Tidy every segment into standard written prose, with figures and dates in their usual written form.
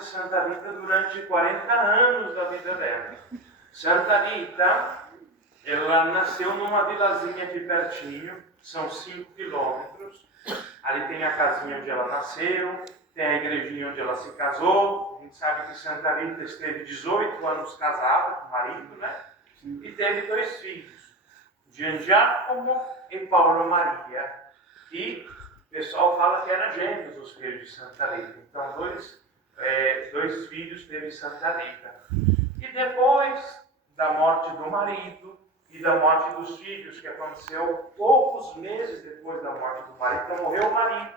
Santa Rita durante 40 anos da vida dela. Santa Rita, ela nasceu numa vilazinha aqui pertinho, são 5 quilômetros. Ali tem a casinha onde ela nasceu, tem a igrejinha onde ela se casou. A gente sabe que Santa Rita esteve 18 anos casada com o marido, né? E teve 2 filhos, Gian Giacomo e Paula Maria. E o pessoal fala que eram gêmeos os filhos de Santa Rita. Então, dois filhos teve Santa Rita. E depois da morte do marido e da morte dos filhos, que aconteceu poucos meses depois da morte do marido, então morreu o marido.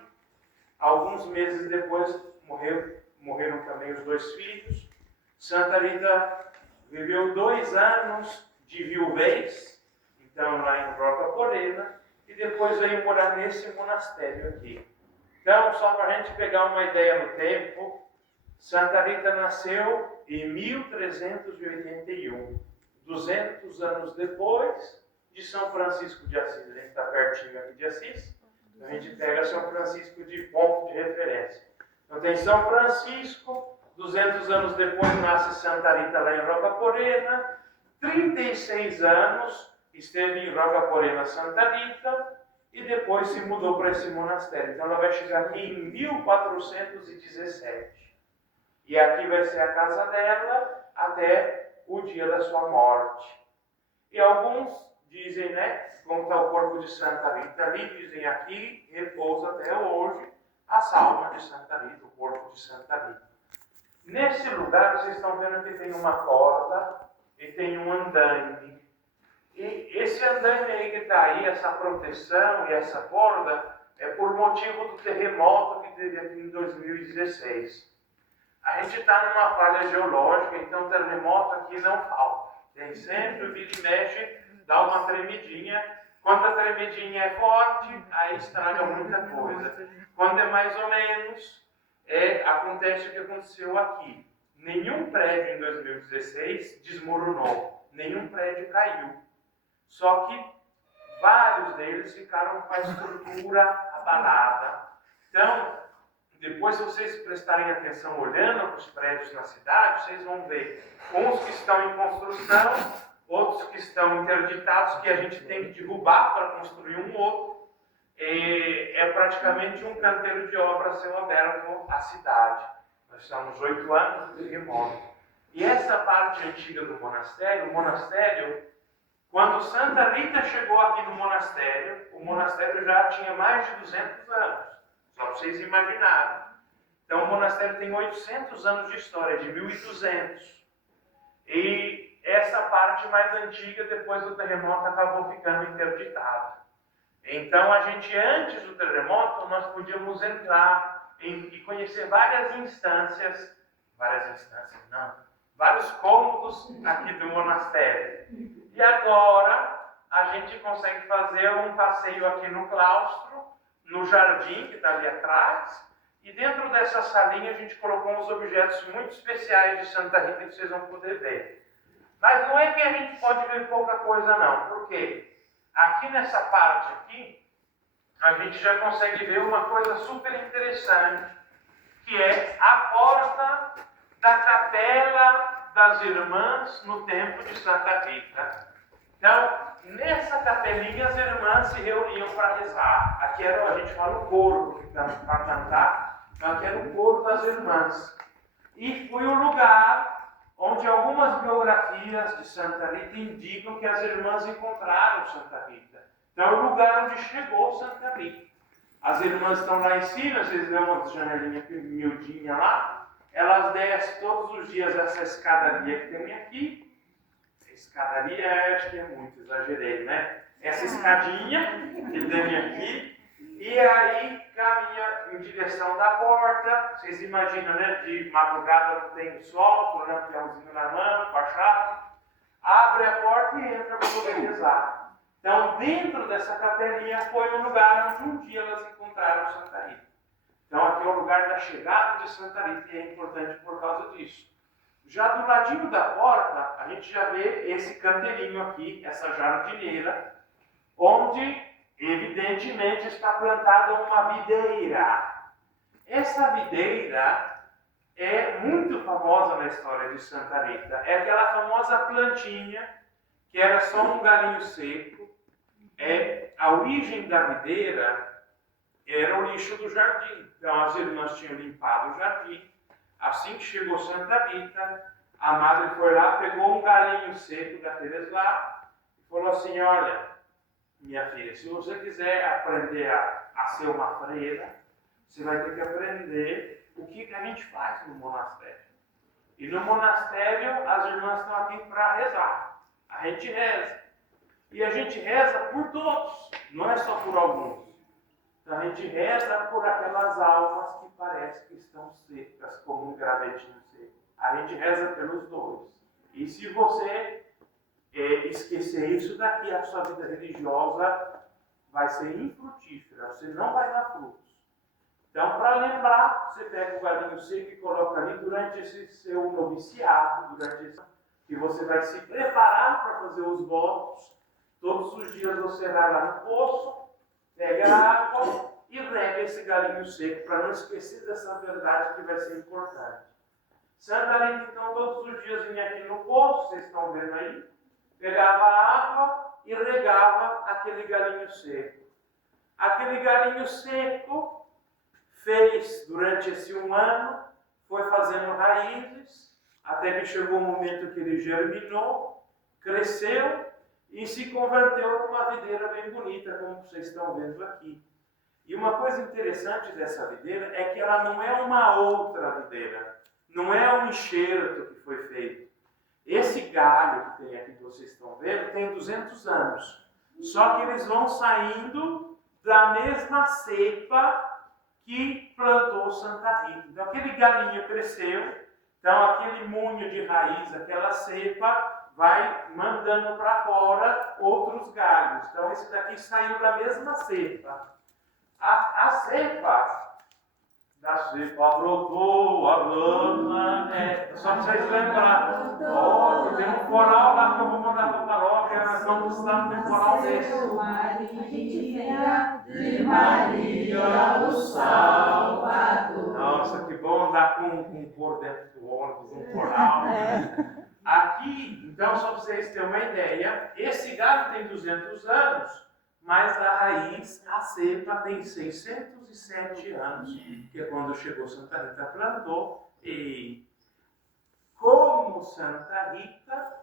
Alguns meses depois morreram também os 2 filhos. Santa Rita viveu 2 anos de viuvez, então lá em Rocca Porena, e depois veio morar nesse monastério aqui. Então, só para a gente pegar uma ideia no tempo, Santa Rita nasceu em 1381, 200 anos depois de São Francisco de Assis. A gente está pertinho aqui de Assis, a gente pega São Francisco de ponto de referência. Então tem São Francisco, 200 anos depois nasce Santa Rita lá em Rocca Porena, 36 anos esteve em Rocca Porena Santa Rita, e depois se mudou para esse monastério. Então ela vai chegar aqui em 1417. E aqui vai ser a casa dela até o dia da sua morte. E alguns dizem, né, como está o corpo de Santa Rita ali, dizem aqui repousa até hoje a salma de Santa Rita, o corpo de Santa Rita. Nesse lugar vocês estão vendo que tem uma corda e tem um andaime. E esse andaime aí que está aí, essa proteção e essa corda, é por motivo do terremoto que teve aqui em 2016. A gente está numa falha geológica, então terremoto aqui não falta. Tem sempre, vira e mexe, dá uma tremidinha. Quando a tremidinha é forte, aí estraga muita coisa. Quando é mais ou menos, acontece o que aconteceu aqui. Nenhum prédio em 2016 desmoronou, nenhum prédio caiu. Só que vários deles ficaram com a estrutura abalada. Então, depois, se vocês prestarem atenção olhando para os prédios na cidade, vocês vão ver uns que estão em construção, outros que estão interditados, que a gente tem que derrubar para construir um outro. É praticamente um canteiro de obra a céu aberto à cidade. Nós estamos 8 anos de terremoto. E essa parte antiga do monastério, o monastério, quando Santa Rita chegou aqui no monastério, o monastério já tinha mais de 200 anos. Só para vocês imaginarem. Então o monastério tem 800 anos de história, de 1200. E essa parte mais antiga, depois do terremoto, acabou ficando interditada. Então a gente, antes do terremoto, nós podíamos entrar e conhecer vários cômodos aqui do monastério. E agora a gente consegue fazer um passeio aqui no claustro, no jardim que está ali atrás, e dentro dessa salinha a gente colocou uns objetos muito especiais de Santa Rita que vocês vão poder ver. Mas não é que a gente pode ver pouca coisa não, por quê? Aqui nessa parte aqui, a gente já consegue ver uma coisa super interessante, que é a porta da capela das irmãs no templo de Santa Rita. Então, nessa capelinha as irmãs se reuniam para rezar. Aqui era, a gente fala, o coro, para cantar. Então, aqui era o coro das irmãs. E foi o lugar onde algumas biografias de Santa Rita indicam que as irmãs encontraram Santa Rita. Então, é o lugar onde chegou Santa Rita. As irmãs estão lá em cima, vocês vêem uma janelinha miudinha lá. Elas descem todos os dias essa escadaria que tem aqui. Escadaria, acho que é muito, exagerei, né? Essa escadinha que tem aqui, e aí caminha em direção da porta. Vocês imaginam, né? De madrugada não tem sol, com o lampiãozinho na mão, com a chave. Abre a porta e entra para poder rezar. Então, dentro dessa capelinha foi o lugar onde um dia elas encontraram Santa Rita. Então, aqui é o lugar da chegada de Santa Rita, e é importante por causa disso. Já do ladinho da porta, a gente já vê esse canteirinho aqui, essa jardineira, onde, evidentemente, está plantada uma videira. Essa videira é muito famosa na história de Santa Rita. É aquela famosa plantinha que era só um galinho seco. A origem da videira era o lixo do jardim. Então as irmãs tinham limpado o jardim. Assim que chegou Santa Rita, a madre foi lá, pegou um galinho seco daqueles lá e falou assim: olha, minha filha, se você quiser aprender a ser uma freira, você vai ter que aprender o que a gente faz no monastério. E no monastério, as irmãs estão aqui para rezar. A gente reza. E a gente reza por todos, não é só por alguns. Então a gente reza por aquelas almas que parece que estão secas, como um gravetinho seco. A gente reza pelos dois. E se você esquecer isso daqui, a sua vida religiosa vai ser infrutífera, você não vai dar frutos. Então, para lembrar, você pega o galinho seco e coloca ali durante esse seu noviciado, que você vai se preparar para fazer os votos. Todos os dias você vai lá no poço, pega a água e rega esse galinho seco, para não esquecer dessa verdade que vai ser importante. Santa Rita, então, todos os dias vinha aqui no poço, vocês estão vendo aí, pegava a água e regava aquele galinho seco. Aquele galinho seco fez, durante esse 1 ano, foi fazendo raízes, até que chegou o momento que ele germinou, cresceu e se converteu numa videira bem bonita, como vocês estão vendo aqui. E uma coisa interessante dessa videira é que ela não é uma outra videira, não é um enxerto que foi feito. Esse galho que tem aqui, que vocês estão vendo, tem 200 anos. Só que eles vão saindo da mesma cepa que plantou Santa Rita. Então aquele galinho cresceu, então aquele munho de raiz, aquela cepa, vai mandando para fora outros galhos. Então esse daqui saiu da mesma cepa. A cepa da cepa brotou a lama, só para vocês lembrarem. Tem um coral lá que eu vou mandar para a paróquia, nós vamos estar num coral desse. Maria, de Maria, o Salvador. Nossa, que bom andar com um cor dentro do ônibus, um coral. Aqui, então, só para vocês terem uma ideia, esse galho tem 200 anos, mas a raiz, a cepa, tem 607 anos, que é quando chegou Santa Rita, plantou. E como Santa Rita,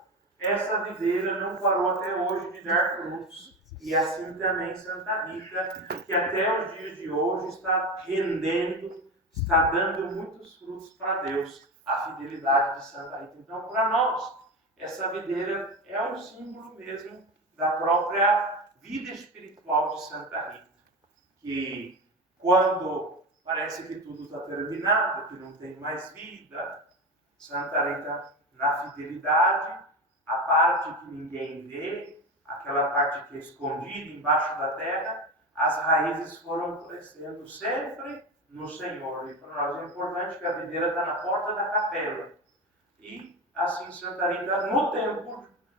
essa videira não parou até hoje de dar frutos. E assim também Santa Rita, que até os dias de hoje está rendendo, está dando muitos frutos para Deus, a fidelidade de Santa Rita. Então, para nós, essa videira é um símbolo mesmo da própria vida espiritual de Santa Rita, que quando parece que tudo está terminado, que não tem mais vida, Santa Rita, na fidelidade, a parte que ninguém vê, aquela parte que é escondida embaixo da terra, as raízes foram crescendo sempre no Senhor. E para nós é importante que a videira está na porta da capela. E assim Santa Rita,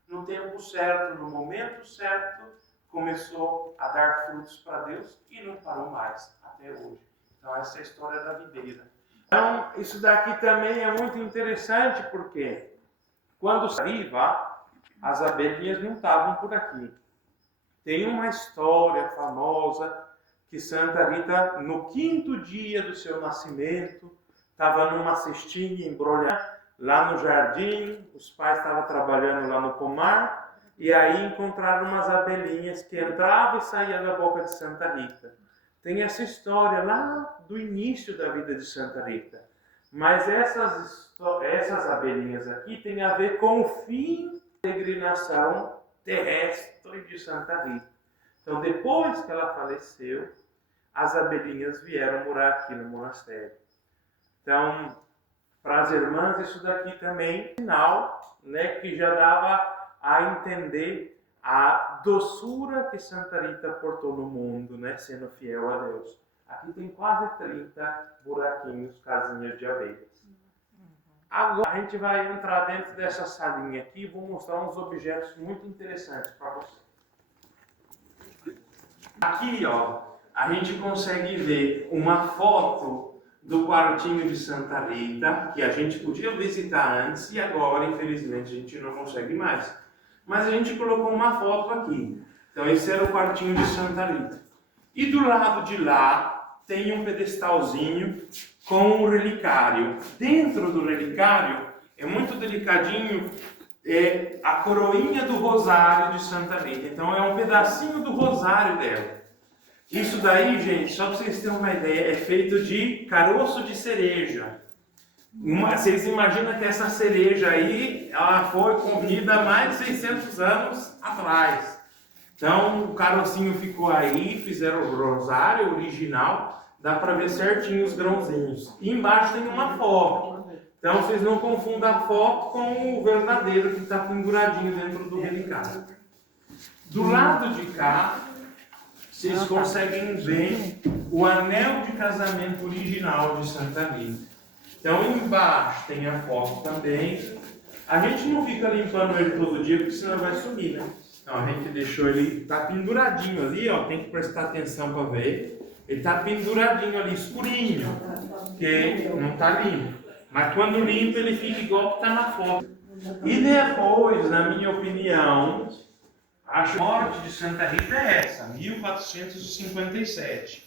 no tempo certo, no momento certo, começou a dar frutos para Deus e não parou mais até hoje. Então essa é a história da videira. Então isso daqui também é muito interessante porque quando saiva, as abelhinhas não estavam por aqui. Tem uma história famosa que Santa Rita, no 5º dia do seu nascimento, estava numa cestinha embrulhada lá no jardim, os pais estavam trabalhando lá no pomar, e aí encontraram umas abelhinhas que entravam e saíam da boca de Santa Rita. Tem essa história lá do início da vida de Santa Rita. Mas essas abelhinhas aqui têm a ver com o fim da peregrinação terrestre de Santa Rita. Então, depois que ela faleceu, as abelhinhas vieram morar aqui no monastério. Então, para as irmãs, isso daqui também é um sinal, né, que já dava a entender a doçura que Santa Rita portou no mundo, né, sendo fiel a Deus. Aqui tem quase 30 buraquinhos, casinhas de abelhas. Agora a gente vai entrar dentro dessa salinha aqui e vou mostrar uns objetos muito interessantes para você. Aqui, ó, a gente consegue ver uma foto do quartinho de Santa Rita, que a gente podia visitar antes e agora, infelizmente, a gente não consegue mais. Mas a gente colocou uma foto aqui. Então esse era o quartinho de Santa Rita. E do lado de lá tem um pedestalzinho com um relicário. Dentro do relicário é muito delicadinho a coroinha do rosário de Santa Rita. Então é um pedacinho do rosário dela. Isso daí, gente, só para vocês terem uma ideia, é feito de caroço de cereja. Vocês imaginam que essa cereja aí, ela foi comida há mais de 600 anos atrás. Então o carocinho ficou aí, fizeram o rosário original, dá para ver certinho os grãozinhos. E embaixo tem uma foto. Então vocês não confundam a foto com o verdadeiro que está penduradinho dentro do relicário. Do lado de cá, vocês conseguem ver o anel de casamento original de Santa Rita. Então embaixo tem a foto também. A gente não fica limpando ele todo dia, porque senão vai sumir, né? Então a gente deixou ele, tá penduradinho ali, ó, tem que prestar atenção para ver. Ele tá penduradinho ali, escurinho, porque não tá limpo. Mas quando limpa ele fica igual que tá na foto. E depois, na minha opinião, a morte de Santa Rita é essa, 1457.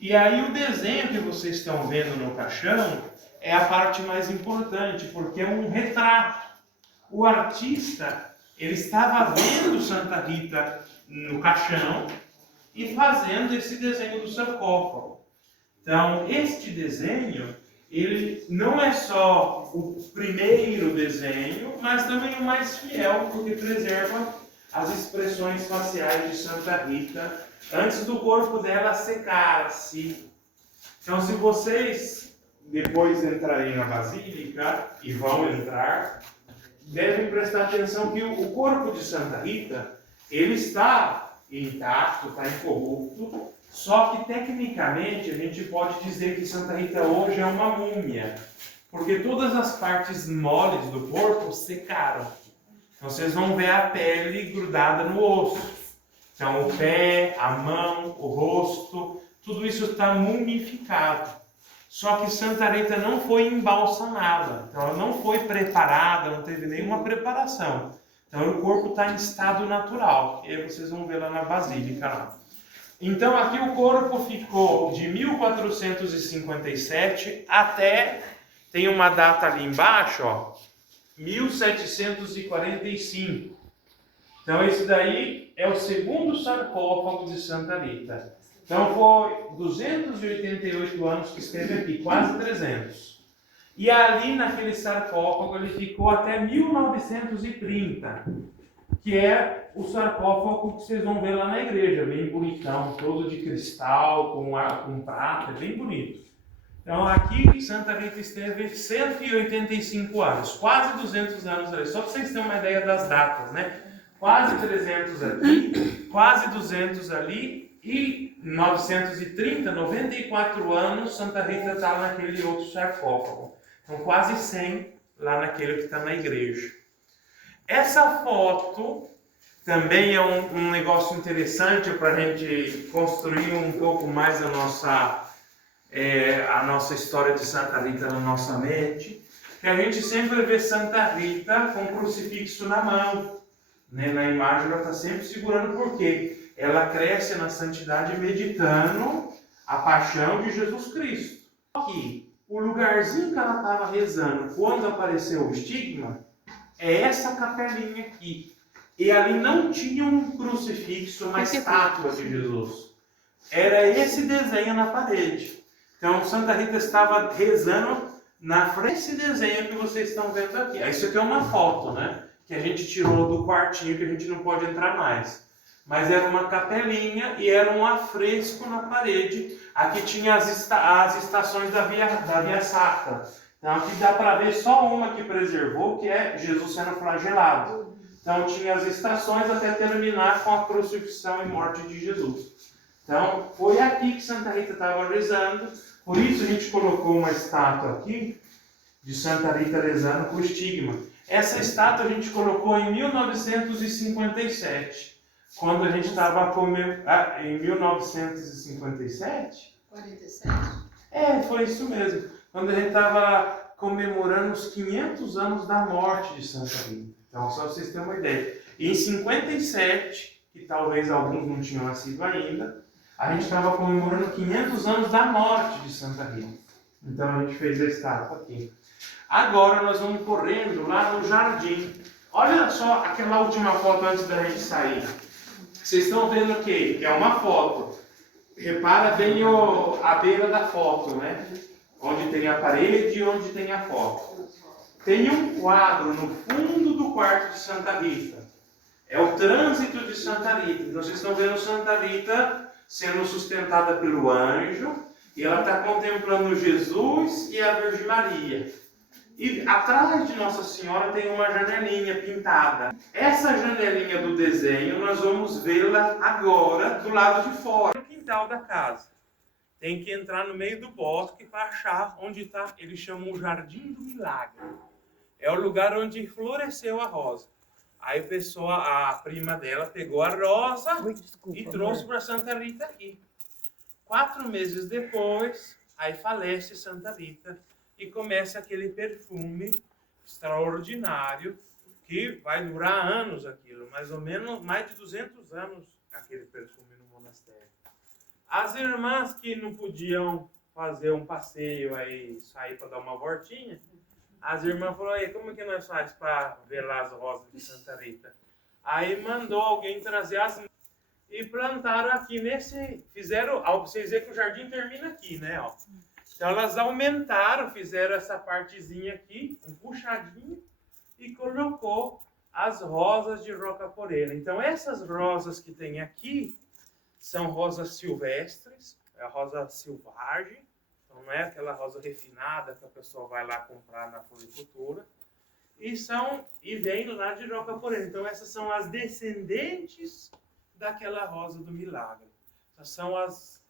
E aí o desenho que vocês estão vendo no caixão é a parte mais importante, porque é um retrato. O artista, ele estava vendo Santa Rita no caixão e fazendo esse desenho do sarcófago. Então, este desenho, ele não é só o primeiro desenho, mas também o mais fiel, porque preserva as expressões faciais de Santa Rita antes do corpo dela secar-se. Então, se vocês depois entrarem na Basílica, e vão entrar, devem prestar atenção que o corpo de Santa Rita, ele está intacto, está incorrupto, só que tecnicamente a gente pode dizer que Santa Rita hoje é uma múmia, porque todas as partes moles do corpo secaram. Então vocês vão ver a pele grudada no osso. Então o pé, a mão, o rosto, tudo isso está mumificado. Só que Santa Rita não foi embalsamada, então ela não foi preparada, não teve nenhuma preparação. Então o corpo está em estado natural, e aí vocês vão ver lá na Basílica. Lá. Então aqui o corpo ficou de 1457 até, tem uma data ali embaixo, ó, 1745. Então esse daí é o segundo sarcófago de Santa Rita. Então foi 288 anos que esteve aqui, quase 300. E ali naquele sarcófago ele ficou até 1930, que é o sarcófago que vocês vão ver lá na igreja, bem bonitão, todo de cristal, com prata, bem bonito. Então aqui Santa Rita esteve 185 anos, quase 200 anos ali, só para vocês terem uma ideia das datas, né? Quase 300 aqui, quase 200 ali, e 930, 94 anos, Santa Rita está naquele outro sarcófago. Então quase 100 lá naquele que está na igreja. Essa foto também é um negócio interessante para a gente construir um pouco mais a nossa história de Santa Rita na nossa mente. Que a gente sempre vê Santa Rita com o crucifixo na mão. Né? Na imagem ela está sempre segurando, por quê? Ela cresce na santidade meditando a paixão de Jesus Cristo. Aqui, o lugarzinho que ela estava rezando quando apareceu o estigma é essa capelinha aqui. E ali não tinha um crucifixo, uma estátua de Jesus. Era esse desenho na parede. Então Santa Rita estava rezando na frente desse desenho que vocês estão vendo aqui. Isso aqui é uma foto, né? Que a gente tirou do quartinho, que a gente não pode entrar mais. Mas era uma capelinha e era um afresco na parede. Aqui tinha as estações da Via Sacra. Então aqui dá para ver só uma que preservou, que é Jesus sendo flagelado. Então tinha as estações até terminar com a crucifixão e morte de Jesus. Então foi aqui que Santa Rita estava rezando. Por isso a gente colocou uma estátua aqui de Santa Rita rezando com o estigma. Essa estátua a gente colocou em 1957. Quando a gente estava em 1957? 47? Foi isso mesmo. Quando a gente estava comemorando os 500 anos da morte de Santa Rita. Então, só para vocês terem uma ideia. E em 57, que talvez alguns não tinham nascido ainda, a gente estava comemorando 500 anos da morte de Santa Rita. Então, a gente fez a estátua aqui. Agora nós vamos correndo lá no jardim. Olha só aquela última foto antes da gente sair. Vocês estão vendo o quê? É uma foto. Repara bem a beira da foto, né? Onde tem a parede e onde tem a foto. Tem um quadro no fundo do quarto de Santa Rita. É o trânsito de Santa Rita. Então vocês estão vendo Santa Rita sendo sustentada pelo anjo. E ela está contemplando Jesus e a Virgem Maria. E atrás de Nossa Senhora tem uma janelinha pintada. Essa janelinha do desenho nós vamos vê-la agora do lado de fora. No quintal da casa. Tem que entrar no meio do bosque para achar onde está. Eles chamam o Jardim do Milagre. É o lugar onde floresceu a rosa. Aí a prima dela pegou a rosa e trouxe para Santa Rita aqui. 4 meses depois, aí falece Santa Rita. E começa aquele perfume extraordinário que vai durar anos aquilo, mais ou menos mais de 200 anos aquele perfume no monastério. As irmãs que não podiam fazer um passeio aí, sair para dar uma voltinha, as irmãs falaram, aí, como que nós faz para ver lá as rosas de Santa Rita? Aí mandou alguém trazer as e plantaram aqui fizeram, vocês verem que o jardim termina aqui, né, ó. Então elas aumentaram, fizeram essa partezinha aqui, um puxadinho, e colocou as rosas de Rocaporena. Então essas rosas que tem aqui são rosas silvestres, é a rosa selvagem, então não é aquela rosa refinada que a pessoa vai lá comprar na floricultura. E vem lá de Rocaporena. Então essas são as descendentes daquela rosa do milagre. Essas são as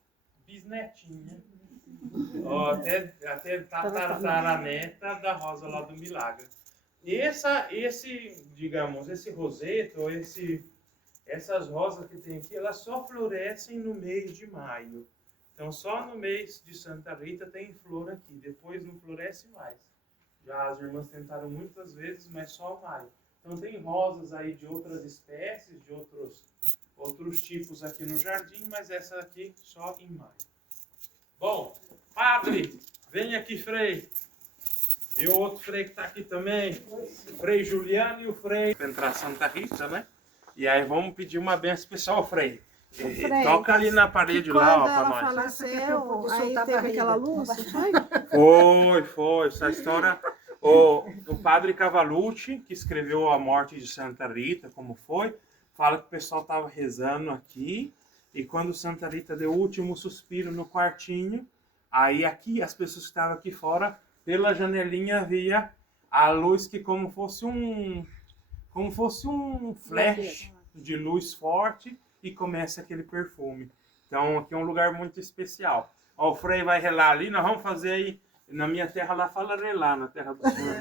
bisnetinhas. Até tataraneta da rosa lá do milagre. Esse roseto, essas rosas que tem aqui, elas só florescem no mês de maio. Então só no mês de Santa Rita tem flor aqui, depois não floresce mais. Já as irmãs tentaram muitas vezes, mas só maio. Então tem rosas aí de outras espécies, de outros tipos aqui no jardim, mas essa aqui só em maio. Bom, padre, vem aqui, Frei. E o outro Frei que está aqui também, o Frei Juliano e o Frei. Para entrar Santa Rita, né? E aí vamos pedir uma benção especial, Frei. Frei, toca ali na parede lá, ó, para nós. Quando ela faleceu, aí teve aquela luz, Foi. Essa história... O padre Cavalucci, que escreveu A Morte de Santa Rita, como foi, fala que o pessoal estava rezando aqui, e quando Santa Rita deu o último suspiro no quartinho, aí aqui, as pessoas que estavam aqui fora, pela janelinha via a luz que como fosse um flash de luz forte, e começa aquele perfume. Então aqui é um lugar muito especial. Ó, o Frei vai relar ali, nós vamos fazer aí. Na minha terra lá fala relar, na terra do senhor.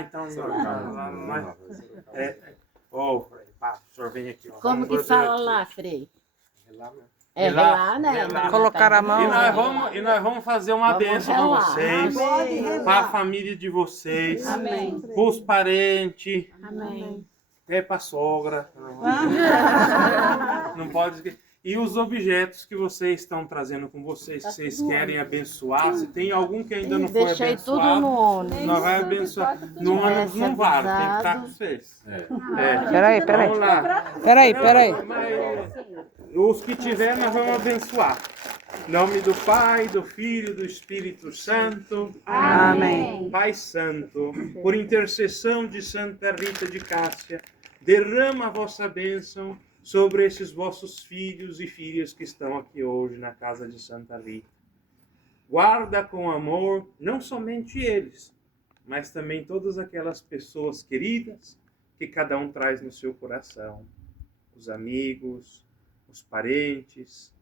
Então não. Frei, o senhor vem aqui. Ó. Como que fala lá, Frei? Relar, né? Relar, né? Colocar a mão. E nós vamos fazer uma bênção para vocês, para a família de vocês, para os parentes, até para a sogra. Não pode esquecer. E os objetos que vocês estão trazendo com vocês, que vocês querem abençoar, se tem algum que ainda não foi abençoado, deixei tudo no ônibus. Nós vamos abençoar. No ônibus não vale, tem que estar com vocês. Peraí. Vamos lá. Peraí. Os que tiver, nós vamos abençoar. Em nome do Pai, do Filho e do Espírito Santo. Amém. Pai Santo, por intercessão de Santa Rita de Cássia, derrama a vossa bênção sobre esses vossos filhos e filhas que estão aqui hoje na casa de Santa Rita. Guarda com amor não somente eles, mas também todas aquelas pessoas queridas que cada um traz no seu coração. Os amigos, os parentes.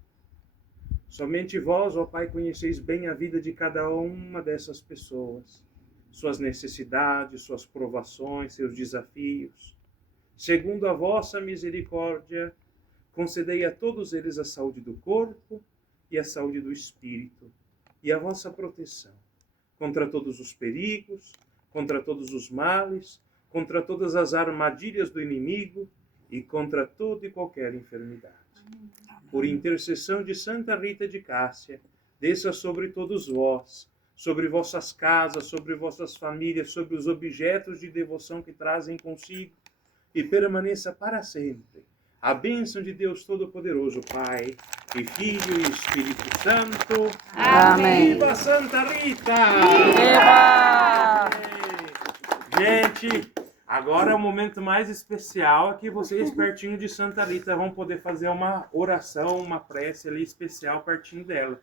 Somente vós, ó Pai, conheceis bem a vida de cada uma dessas pessoas, suas necessidades, suas provações, seus desafios. Segundo a vossa misericórdia, concedei a todos eles a saúde do corpo e a saúde do espírito, e a vossa proteção contra todos os perigos, contra todos os males, contra todas as armadilhas do inimigo e contra toda e qualquer enfermidade. Por intercessão de Santa Rita de Cássia, desça sobre todos vós, sobre vossas casas, sobre vossas famílias, sobre os objetos de devoção que trazem consigo, e permaneça para sempre a bênção de Deus Todo-Poderoso, Pai, e Filho e Espírito Santo. Amém. Viva Santa Rita! Viva! Gente, agora é o momento mais especial, é que vocês, pertinho de Santa Rita, vão poder fazer uma oração, uma prece ali especial pertinho dela.